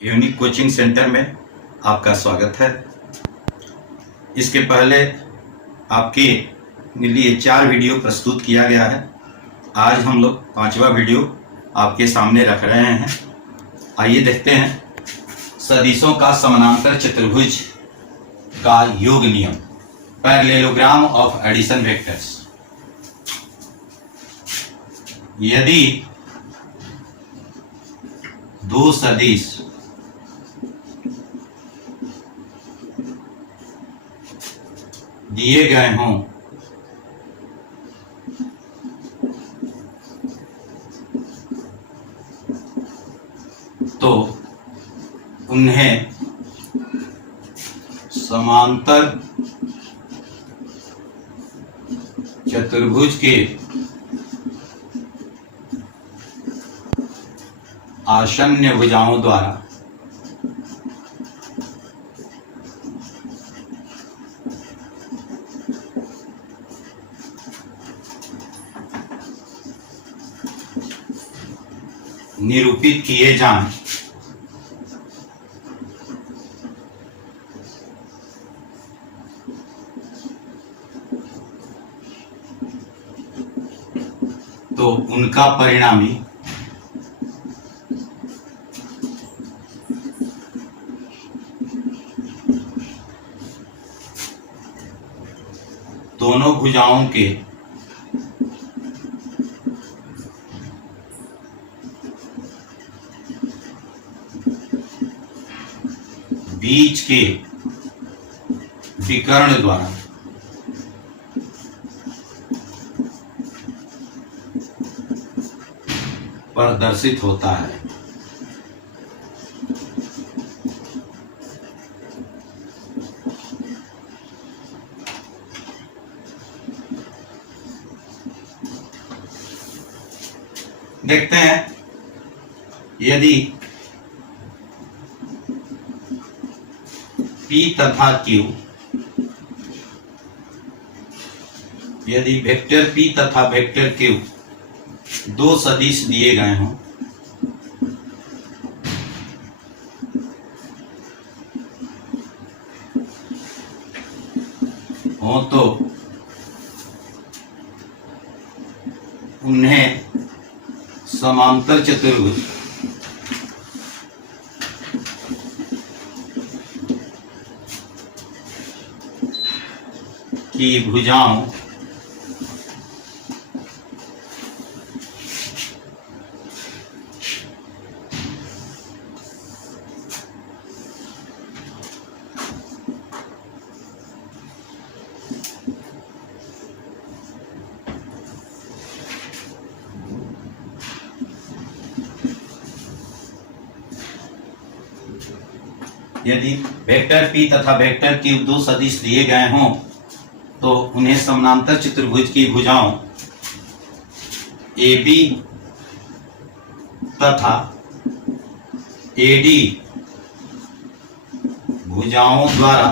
Unique coaching centre में आपका स्वागत है। इसके पहले आपके लिए 4 वीडियो प्रस्तुत किया गया है। आज हम लोग 5वां वीडियो आपके सामने रख रहे हैं। आइए देखते हैं सदिशों का समानांतर चतुर्भुज का योग नियम, पैरेललोग्राम ऑफ एडिशन वेक्टर्स। यदि दो सदिश दिए गए हों तो उन्हें समांतर चतुर्भुज के आसन्न भुजाओं द्वारा निरूपित किए जाएं। तो उनका परिणामी दोनों भुजाओं के बीच के विकर्ण द्वारा प्रदर्शित होता है। देखते हैं, यदि P तथा Q, यदि वेक्टर P तथा वेक्टर Q दो सदिश दिए गए हों तो उन्हें समांतर चतुर्भुज की भुजाओं यदि वेक्टर P तथा वेक्टर Q दो सदिश दिए गए हों तो उन्हें समानांतर चतुर्भुज की भुजाओं AB तथा AD भुजाओं द्वारा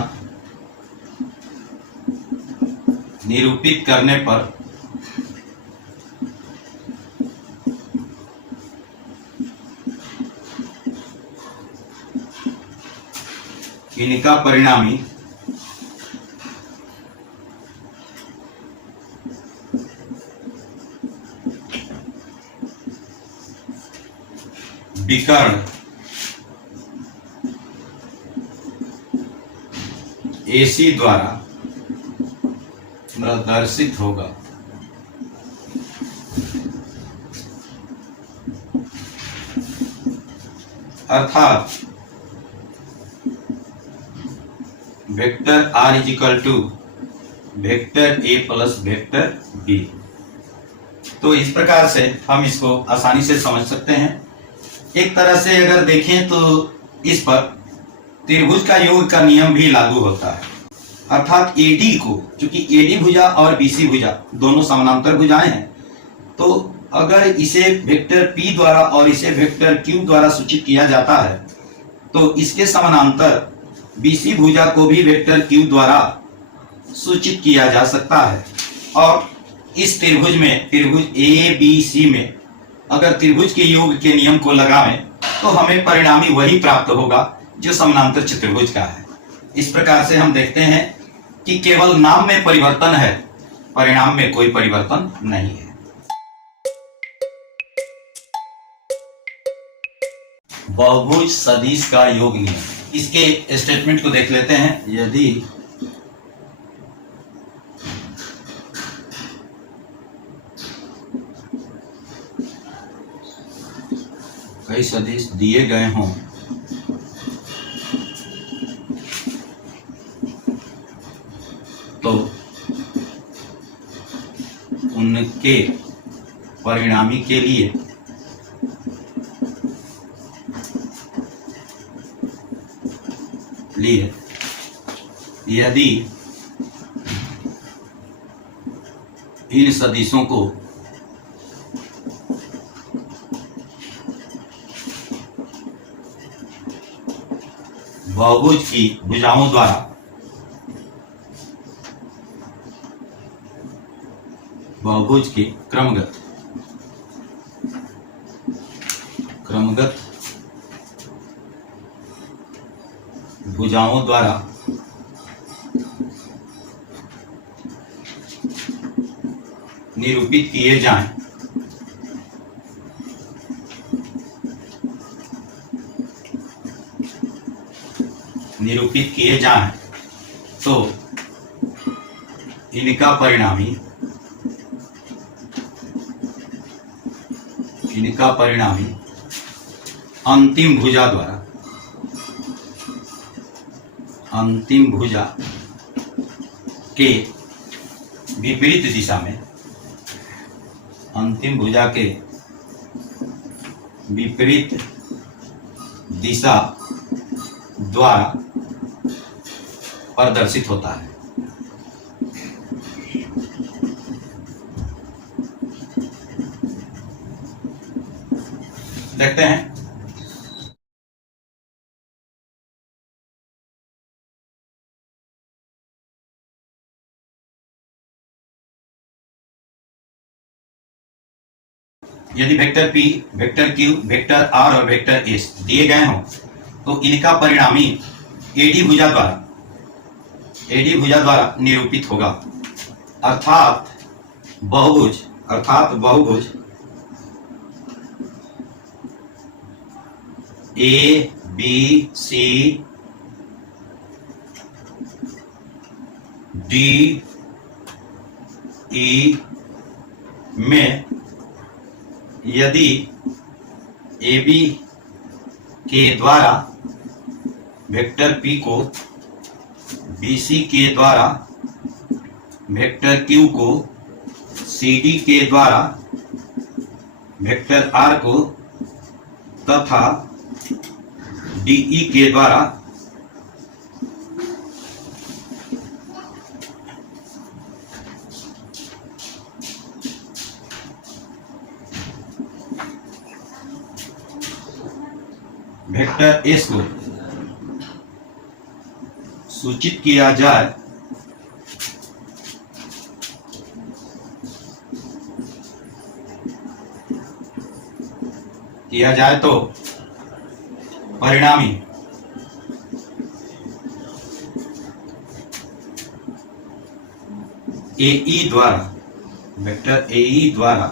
निरूपित करने पर इनका परिणामी विकर्ण AC द्वारा प्रदर्शित होगा। अर्थात vector R is equal to vector A plus vector B। तो इस प्रकार से हम इसको आसानी से समझ सकते हैं। एक तरह से अगर देखें तो इस पर त्रिभुज का योग का नियम भी लागू होता है। अर्थात AD को, चूंकि AD भुजा और BC भुजा दोनों समानांतर भुजाएं हैं, तो अगर इसे वेक्टर P द्वारा और इसे वेक्टर Q द्वारा सूचित किया जाता है तो इसके समानांतर BC भुजा को भी वेक्टर Q द्वारा सूचित किया जा सकता है। और इस त्रिभुज में, त्रिभुज ABC में अगर त्रिभुज के योग के नियम को लगावें तो हमें परिणामी वही प्राप्त होगा जो समानांतर चतुर्भुज का है। इस प्रकार से हम देखते हैं कि केवल नाम में परिवर्तन है, परिणाम में कोई परिवर्तन नहीं है। बहुभुज सदिश का योग नियम, इसके स्टेटमेंट को देख लेते हैं। यदि कई सदिश दिए गए हों तो उनके परिणामी के लिए यदि इन सदिशों को बहुभुज की भुजाओं द्वारा बहुभुज के क्रमगत भुजाओं द्वारा निरूपित किए जाएं तो इनका परिणामी अंतिम भुजा के विपरीत दिशा में अंतिम भुजा के विपरीत दिशा द्वारा प्रदर्शित होता है। देखते हैं। यदि vector P, vector Q, vector R और वेक्टर S दिए गए हों तो इनका परिणामी AD भुजा द्वारा निरूपित होगा। अर्थात बहुभुज A, B, C, D, E में यदि AB के द्वारा वेक्टर P को, BC के द्वारा वेक्टर Q को, CD के द्वारा वेक्टर R को तथा DE के द्वारा वेक्टर S को सूचित किया जाए तो परिणामी AE द्वारा वेक्टर AE द्वारा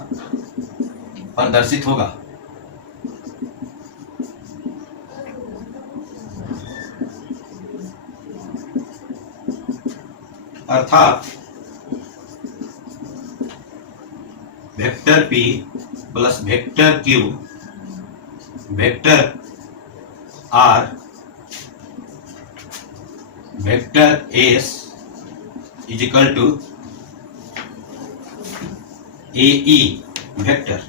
प्रदर्शित होगा। अर्थात vector P plus vector Q vector R vector S is equal to AE vector.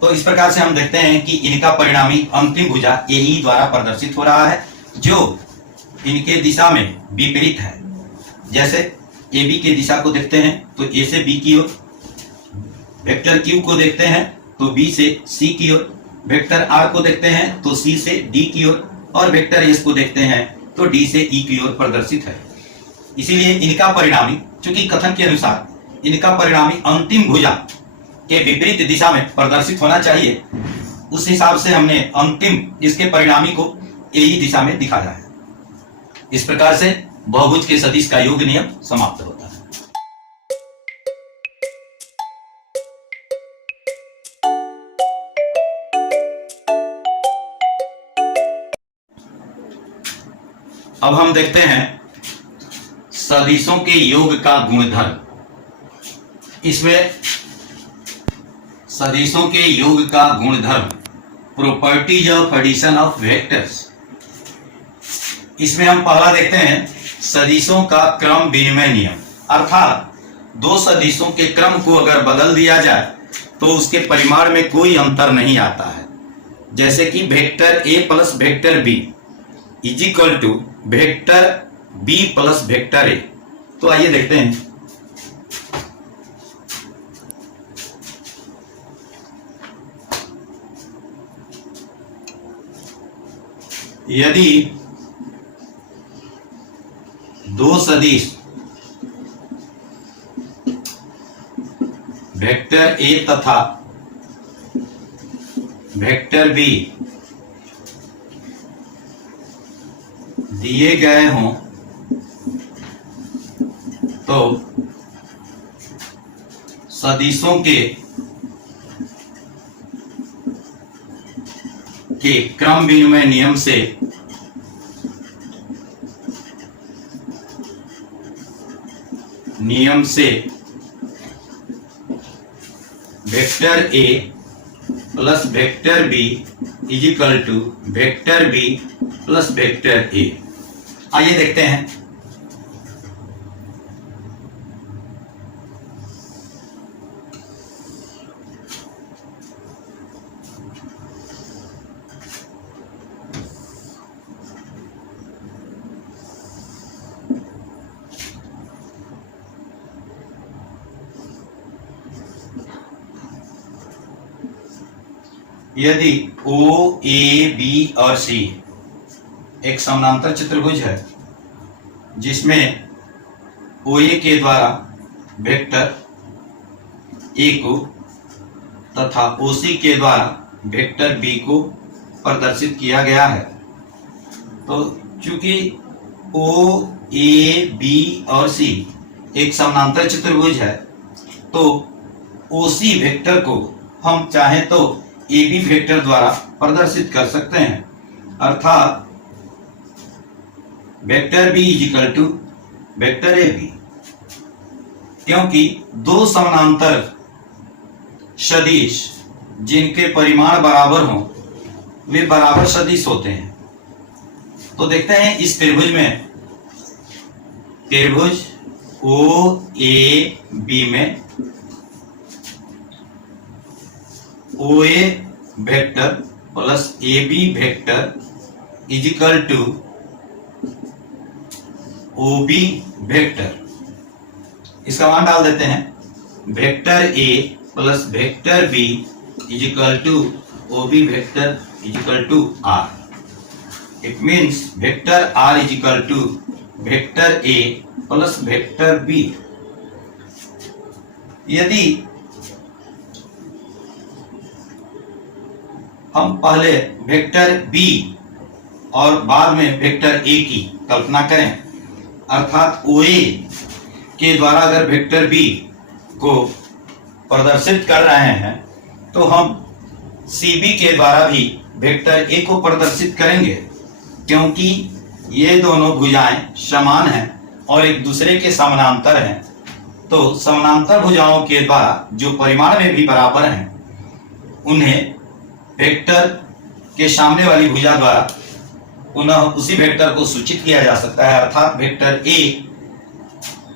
तो इस प्रकार से हम देखते हैं कि इनका परिणामी अंतिम भुजा AE द्वारा प्रदर्शित हो रहा है जो इनके दिशा में विपरीत है। जैसे AB के दिशा को देखते हैं तो A से B की ओर, वेक्टर Q को देखते हैं तो B से C की ओर, वेक्टर R को देखते हैं तो C से D की ओर और वेक्टर S को देखते हैं तो D से E की ओर प्रदर्शित है। इसीलिए इनका परिणामी, चूंकि कथन के अनुसार इनका परिणामी अंतिम भुजा के विपरीत दिशा में प्रदर्शित होना चाहिए, उस हिसाब से हमने अंतिम इसके परिणामी को यही दिशा में दिखाया है। इस प्रकार से बहुभुज के सदिश का योग नियम समाप्त होता है। अब हम देखते हैं सदिशों के योग का गुणधर्म। इसमें सदिशों के योग का गुणधर्म, properties of addition of vectors. इसमें हम पहला देखते हैं सदिशों का क्रम विनिमय नियम, अर्थात दो सदिशों के क्रम को अगर बदल दिया जाए तो उसके परिमाण में कोई अंतर नहीं आता है। जैसे कि vector A plus vector B is equal to vector B plus vector A. तो आइए देखते हैं। यदि दो सदिश वेक्टर ए तथा वेक्टर बी दिए गए हों तो सदिशों के क्रम विनिमय नियम से vector A plus vector B is equal to vector B plus vector A. आइए देखते हैं। यदि ओ ए बी और सी एक समानांतर चतुर्भुज है जिसमें ओ ए के द्वारा वेक्टर ए को तथा ओ सी के द्वारा वेक्टर बी को प्रदर्शित किया गया है, तो चूंकि ओ ए बी और सी एक समानांतर चतुर्भुज है तो ओ सी वेक्टर को हम चाहें तो ए बी वेक्टर द्वारा प्रदर्शित कर सकते हैं, अर्थात vector B is equal to vector A B. क्योंकि दो समानांतर सदिश जिनके परिमाण बराबर हों वे बराबर सदिश होते हैं। तो देखते हैं इस त्रिभुज में, त्रिभुज ओ ए बी में O A vector plus A B vector is equal to O B vector. इसका मान डाल देते हैं। Vector A plus vector B is equal to O B vector is equal to R. It means vector R is equal to vector A plus vector B. यदि हम पहले vector B और बाद में वेक्टर ए की कल्पना करें, अर्थात ओ ए के द्वारा अगर वेक्टर बी को प्रदर्शित कर रहे हैं तो हम सी बी के द्वारा भी वेक्टर ए को प्रदर्शित करेंगे, क्योंकि ये दोनों भुजाएं समान हैं और एक दूसरे के समानांतर हैं। तो समानांतर भुजाओं के द्वारा जो परिमाण में भी बराबर हैं उन्हें वेक्टर के सामने वाली भुजा द्वारा पुनः उसी वेक्टर को सूचित किया जा सकता है, अर्थात वेक्टर ए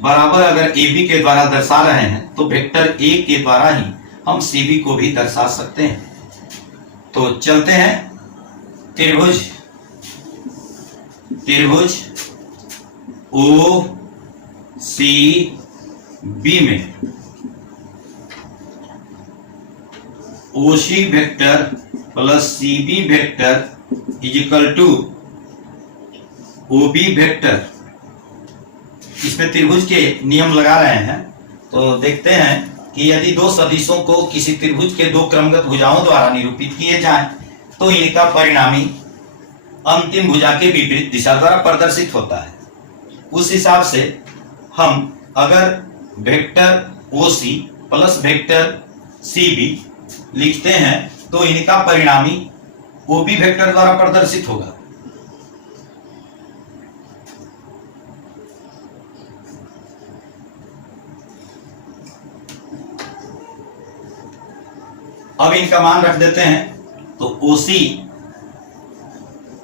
बराबर अगर ए बी के द्वारा दर्शा रहे हैं तो वेक्टर ए के द्वारा ही हम सी बी को भी दर्शा सकते हैं। तो चलते हैं त्रिभुज ओ सी बी में O C vector plus C B vector is equal to O B vector. इसमें त्रिभुज के नियम लगा रहे हैं। तो देखते हैं कि यदि दो सदिशों को किसी त्रिभुज के दो क्रमगत भुजाओं द्वारा निरूपित किए जाएं तो इनका परिणामी अंतिम भुजा के विपरीत दिशा द्वारा प्रदर्शित होता है। उस हिसाब से हम अगर vector OC plus vector CB लिखते हैं तो इनका परिणामी OB वेक्टर द्वारा प्रदर्शित होगा। अब इनका मान रख देते हैं तो OC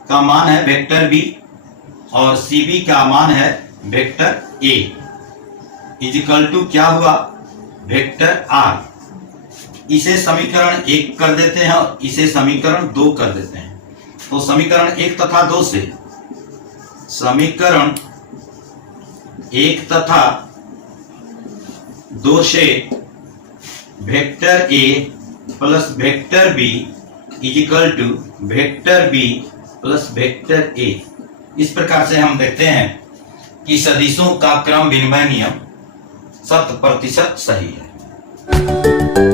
का मान है वेक्टर B और CB का मान है वेक्टर A इजिकल टू क्या हुआ वेक्टर R। इसे समीकरण 1 कर देते हैं और इसे समीकरण 2 कर देते हैं। तो समीकरण 1 तथा 2 से समीकरण 1 तथा 2 से vector A plus vector B is equal to vector B plus vector A। इस प्रकार से हम देखते हैं कि सदिशों का क्रम विनिमय नियम 100% सही है।